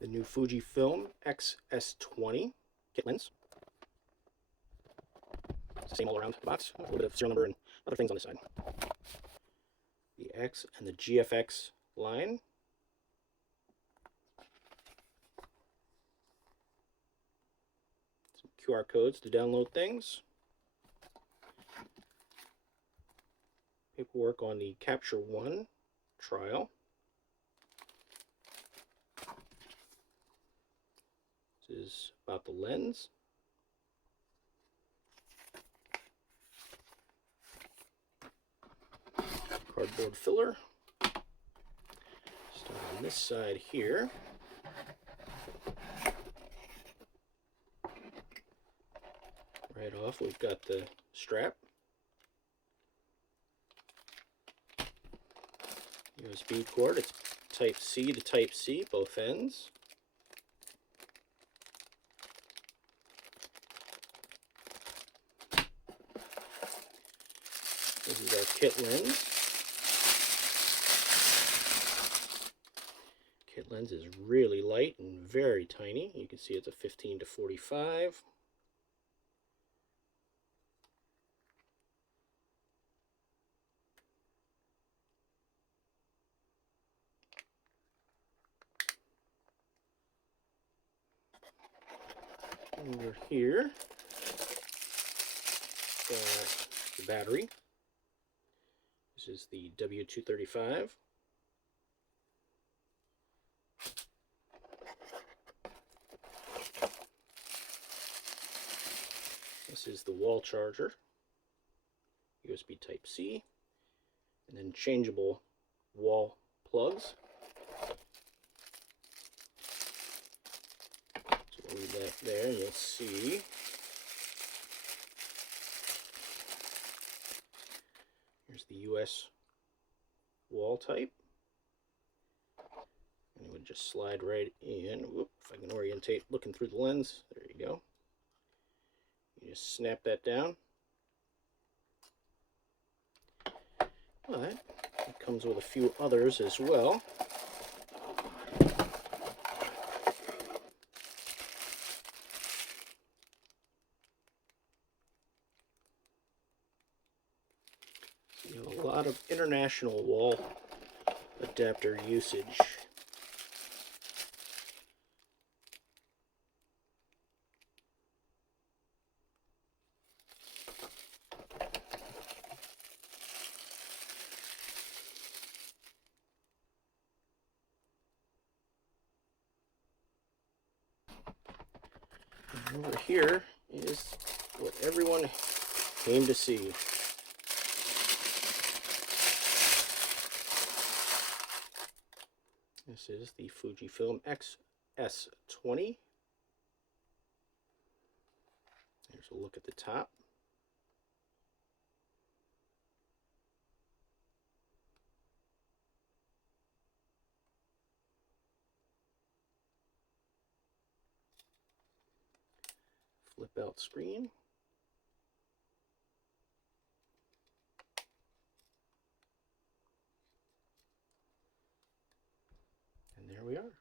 the new Fujifilm X-S20 kit lens. It's the same all around the box. A little bit of serial number and other things on this side. The X and the GFX line. Some QR codes to download things. Paperwork on the Capture One trial. This is about the lens. Cardboard filler. Start on this side here. Right off, we've got the strap. USB cord, it's Type C to Type C, both ends. This is our kit lens. Kit lens is really light and very tiny. You can see it's a 15 to 45. Over here, got the battery. This is the W235. This is the wall charger, USB Type C, and then changeable wall plugs. So we'll leave that there, and you'll see here's the US wall type, and it would just slide right in. Whoop, if I can orientate looking through the lens, there you go. You just snap that down. But it comes with a few others as well. You know, a lot of international wall adapter usage. And over here is what everyone came to see. This is the Fujifilm X-S20. Here's a look at the top. Flip out screen. And there we are.